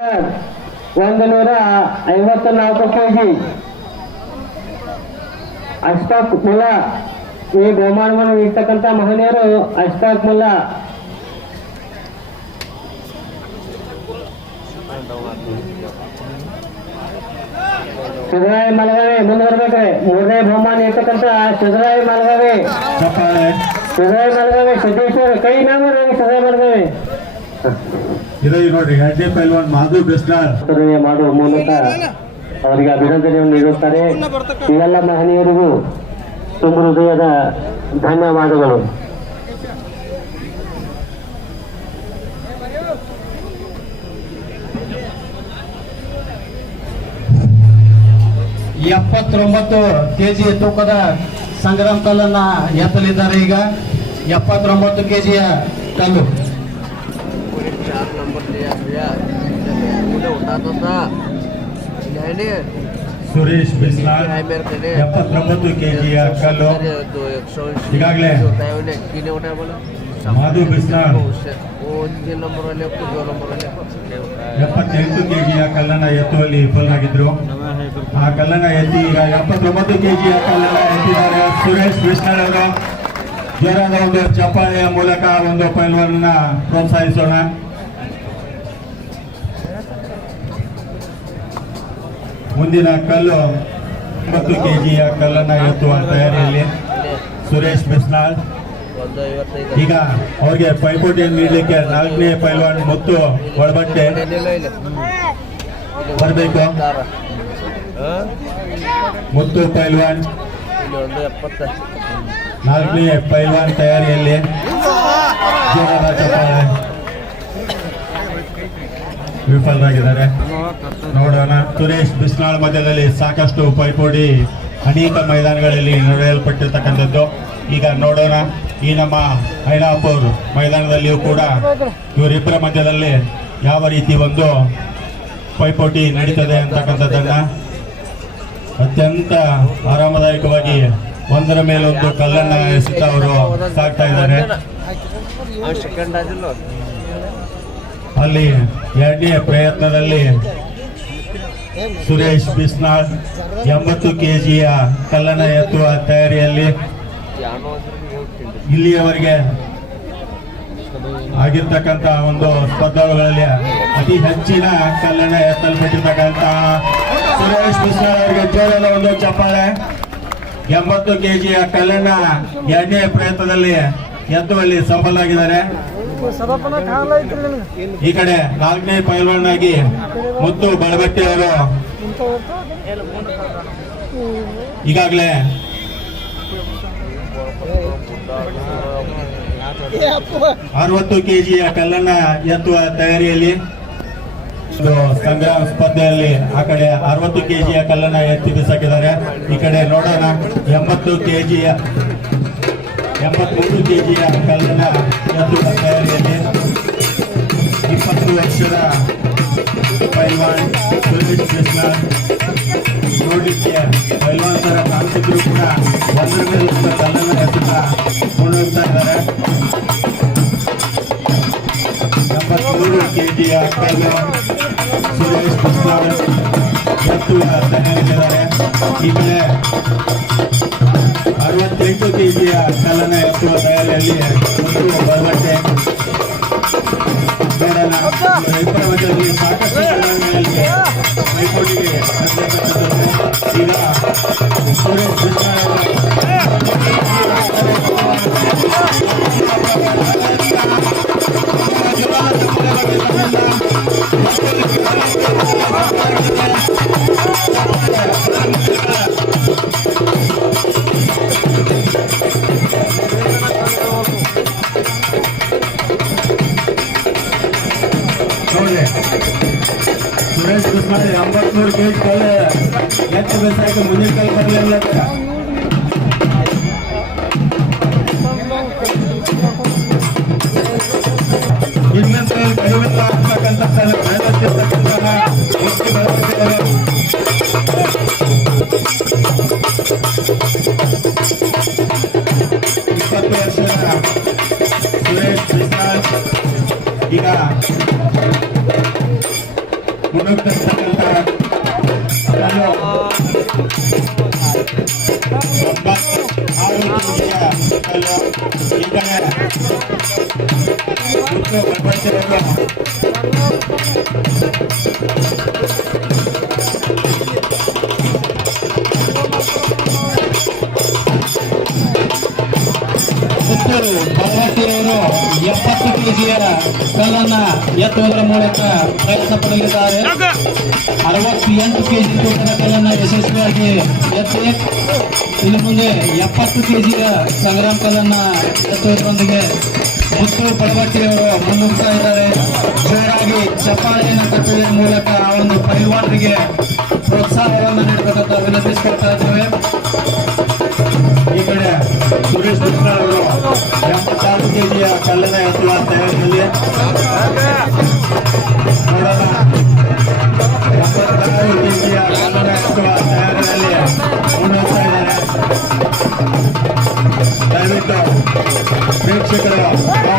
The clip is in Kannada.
154 ಕೆಜಿ ಅಶ್ಫಾಕ್ ಮುಲ್ಲಾ. ಈ ಬಹುಮಾನವನ್ನು ನೀಡ್ತಕ್ಕಂಥ ಮಹನೀಯರು ಅಶ್ಫಾಕ್ ಮುಲ್ಲಾ. ಸಿದ್ದರಾಯ ಮಲಗಾವಿ ಮುಂದೆ ಬರ್ಬೇಕ್ರಿ. ಮೂರನೇ ಬಹುಮಾನ ನೀಡ್ತಕ್ಕಂಥ ಸಿದ್ದರಾಯ ಮಲಗಾವಿ. ಸಿದ್ದರಾಯ ಮಲಗಾವಿ ಸಿದ್ದೇಶ್ವರ ಕೈ ನಾವು ಸಿದ್ದರಾಯ ಮಲಗಾವಿ ನೋಡ್ರಿ. ಎರಡನೇ ಪೈಲ್ವಾನ್ ಮಾಧು ಬಿಸ್ನಾಳ್ ಮಾಡುವ ಮೂಲಕ ಅವರಿಗೆ ಅಭಿನಂದನೆಯನ್ನು ನೀಡುತ್ತಾರೆ. ಇವೆಲ್ಲ ಮಹನೀಯರಿಗೂ ತುಂಬ ಹೃದಯದ ಧನ್ಯವಾದಗಳು. ಈ 79 ಕೆಜಿ ತೂಕದ ಸಂಗ್ರಾಮ್ ಕಲ್ಲನ್ನ ಎತ್ತಲಿದ್ದಾರೆ. ಈಗ 79 ಕೆಜಿಯ ಕಲ್ಲು ಸುರೇಶ್ ಬಿಸ್ನಾಳ್ 79 ಕೆಜಿಯ ಕಲ್ಲು. ಈಗಾಗಲೇ ಮಾಧು ಬಿಸ್ನಾಳ್ 78 ಕೆಜಿಯ ಕಲ್ಲನ್ನ ಎತ್ತುವಲ್ಲಿ ವಿಫಲರಾಗಿದ್ರು. ಆ ಕಲ್ಲನ್ನ ಎತ್ತಿ ಈಗ 79 ಕೆಜಿಯ ಕಲ್ಲನ್ನ ಎತ್ತಿದ್ದಾರೆ ಸುರೇಶ್ ಬಿಸ್ನಾಳ್ ಅವರು. ಜೋರಾದ ಒಂದು ಚಪ್ಪಾಳೆಯ ಮೂಲಕ ಒಂದು ಪೈಲ್ವಾನ್ನ ಪ್ರೋತ್ಸಾಹಿಸೋಣ. ಮುಂದಿನ ಕಲ್ಲು 9 ಕೆಜಿಯ ಕಲ್ಲನ್ನ ಎತ್ತುವ ತಯಾರಿಯಲ್ಲಿ ಸುರೇಶ್ ಬಿಸ್ನಾಳ್. ಈಗ ಅವ್ರಿಗೆ ಪೈಪೋಟಿಯನ್ನು ನೀಡಲಿಕ್ಕೆ 4ನೇ ಪೈಲ್ವಾನ್ ಮುತ್ತು ಒಳಬಟ್ಟೆ ಬರಬೇಕು. ಮುತ್ತು ಪೈಲ್ವಾನ್ 4ನೇ ಪೈಲ್ವಾನ್ ತಯಾರಿಯಲ್ಲಿ. ವಿಫಲರಾಗಿದ್ದಾರೆ. ನೋಡೋಣ. ಸುರೇಶ್ ಬಿಸ್ನಾಳ್ ಮಧ್ಯದಲ್ಲಿ ಸಾಕಷ್ಟು ಪೈಪೋಟಿ ಅನೇಕ ಮೈದಾನಗಳಲ್ಲಿ ನಡೆಯಲ್ಪಟ್ಟಿರ್ತಕ್ಕಂಥದ್ದು. ಈಗ ನೋಡೋಣ ಈ ನಮ್ಮ ಐನಾಪುರ್ ಮೈದಾನದಲ್ಲಿಯೂ ಕೂಡ ಇವರಿಬ್ಬರ ಮಧ್ಯದಲ್ಲಿ ಯಾವ ರೀತಿ ಒಂದು ಪೈಪೋಟಿ ನಡೀತದೆ ಅಂತಕ್ಕಂಥದ್ದನ್ನ ಅತ್ಯಂತ ಆರಾಮದಾಯಕವಾಗಿ ಒಂದರ ಮೇಲೊಂದು ಕಲ್ಲನ್ನ ಎಸೆತಾ ಅವರು ಸಾಕ್ತಾ ಇದ್ದಾರೆ. ಅಲ್ಲಿ 2ನೇ ಪ್ರಯತ್ನದಲ್ಲಿ ಸುರೇಶ್ ಬಿಸ್ನಾಳ್ 80 ಕೆಜಿಯ ಕಲ್ಲನ್ನ ಎತ್ತುವ ತಯಾರಿಯಲ್ಲಿ. ಇಲ್ಲಿಯವರೆಗೆ ಆಗಿರ್ತಕ್ಕಂಥ ಒಂದು ಸ್ಪರ್ಧಾಗಳಲ್ಲಿ ಅತಿ ಹೆಚ್ಚಿನ ಕಲ್ಲನ್ನ ಎತ್ತಲ್ಪಟ್ಟಿರ್ತಕ್ಕಂಥ ಸುರೇಶ್ ಬಿಸ್ನಾಳ್ ಅವರಿಗೆ ಜೋರಾದ ಒಂದು ಚಪ್ಪಾಳೆ. 80 ಕೆಜಿಯ ಕಲ್ಲನ್ನ 2ನೇ ಪ್ರಯತ್ನದಲ್ಲಿ ಎತ್ತುವಲ್ಲಿ ಸಫಲರಾಗಿದ್ದಾರೆ. ಈ ಕಡೆ 4ನೇ ಪೈಲ್ವಾನ್ ಆಗಿ ಮುತ್ತು ಬಳಬಟ್ಟಿ ಅವರು ಈಗಾಗಲೇ 60 ಕೆಜಿಯ ಕಲ್ಲನ್ನ ಎತ್ತುವ ತಯಾರಿಯಲ್ಲಿ. ಸಂಗ್ರಾಮ ಸ್ಪರ್ಧೆಯಲ್ಲಿ ಆ ಕಡೆ 60 ಕೆಜಿಯ ಕಲ್ಲನ್ನ ಎತ್ತಿ ಬಿಸಾಕಿದ್ದಾರೆ. ಈ ಕಡೆ ನೋಡೋಣ 83 ಕೆಜಿಯ ಕಲ್ಲನ್ನ ಎತ್ತುವ ತಯಾರಿಯಲ್ಲಿ 20 ವರ್ಷದ ಪೈಲ್ವಾನ್ ಸುರೇಶ್ ಬಿಸ್ನಾಳ್. ನೋಡ್ಲಿಕ್ಕೆ ಪೈಲ್ವಾನ್ ತರ ಕಾಣಿಸಿದ್ರು ಕೂಡ ಒಂದರ ಮೇಲೆ ಒಂದು ಕಲ್ಲನ್ನ ಎತ್ತುತ್ತಾ ಕೊಂಡೋಗ್ತಾ ಇದ್ದಾರೆ. 83 ಕೆಜಿಯ ಕಲ್ಲು ಸುರೇಶ್ ಬಿಸ್ನಾಳ್ ಎತ್ತುವ ತಯಾರಿಸಿದ್ದಾರೆ. ಈ ಕಡೆ 68 ಕೆಜಿಯ ಕಲ್ಲನ್ನ ಎತ್ತುವ ತಯಾರಿಯಲ್ಲಿ ಒಂದು ಬರಬಟ್ಟೆ. ಇಬ್ಬರ ಮಧ್ಯದಲ್ಲಿ ಸಾಕಷ್ಟು ಪೈಪೋಟಿಗೆ ಈಗ ಸುರೇಶ್ ಬಿಸ್ನಾಳ್ ಸುರೇಶ್ ಬಿಸ್ನಾಳ್ 83 ಕೆಜಿ ಕಲ್ಲು ಎತ್ತು ಬೇಸಾಯಕ್ಕೆ ಮುಂದಿನ ಕಲ್ಲು ಬರಲಿಲ್ಲ. ಇನ್ನಂತರ ಕಡಿಮೆಲ್ಲ ಆಗ್ತಕ್ಕಂಥ ಪ್ರಯತ್ನಿರ್ತಕ್ಕಂತಹ ವ್ಯಕ್ತಿ ಬಳಸಿದ್ದಾರೆ. 20 ವರ್ಷದ ಸುರೇಶ್ ಬಿಸ್ನಾಳ್ ಈಗ ಮುನ್ನುಗ್ತಿರ್ತಕ್ಕಂಥ ಕಲ್ಲು 96 ಕೆಜಿಯ ಕಲ್ಲು. ಈ ಕಡೆ ಮುತ್ತು ಬರ್ಬರ್ತಿರೋದು ಪುತ್ತೂರು ಭಗವತಿಯವರು 70 ಕೆಜಿಯ ಕಲ್ಲನ್ನ ಎತ್ತುವುದರ ಮೂಲಕ ಪ್ರಯತ್ನ ಪಡಲಿದ್ದಾರೆ. 68 ಕೆಜಿ ತೂಕದ ಕಲ್ಲನ್ನ ಯಶಸ್ವಿಯಾಗಿ ಎತ್ತಿ ಇನ್ನು ಮುಂದೆ 70 ಕೆಜಿಯ ಸಂಗ್ರಾಮ್ ಕಲ್ಲನ್ನ ಎತ್ತುವುದರೊಂದಿಗೆ ಪುತ್ತೂರು ಭಗವತಿಯವರು ಮುನ್ನುಗ್ತಾ ಇದ್ದಾರೆ. ಜೋರಾಗಿ ಚಪ್ಪಾಳೆಯನ್ನು ತಟ್ಟುವುದರ ಮೂಲಕ ಆ ಒಂದು ಪೈಲ್ವಾನರಿಗೆ ಪ್ರೋತ್ಸಾಹವನ್ನು ನೀಡಬೇಕಂತ ವಿನಂತಿಸಿಕೊಳ್ತಾ ಇದ್ದೇವೆ. ಈ ಕಡೆ ಸುರೇಶ್ ಕೃಷ್ಣ ಅವರು 76 ಕೆಜಿಯ ಕಲ್ಲನ್ನ ಎತ್ತುವ ತಯಾರಿಯಲ್ಲಿ ನೋಡೋಣ. 76 ಕೆಜಿಯ ಕಲ್ಲನ್ನ ಎತ್ತುವ ತಯಾರಿಯಲ್ಲಿ ಮುನ್ನೋಗ್ತಾ ಇದ್ದಾರೆ. ದಯವಿಟ್ಟು ಪ್ರೇಕ್ಷಕರು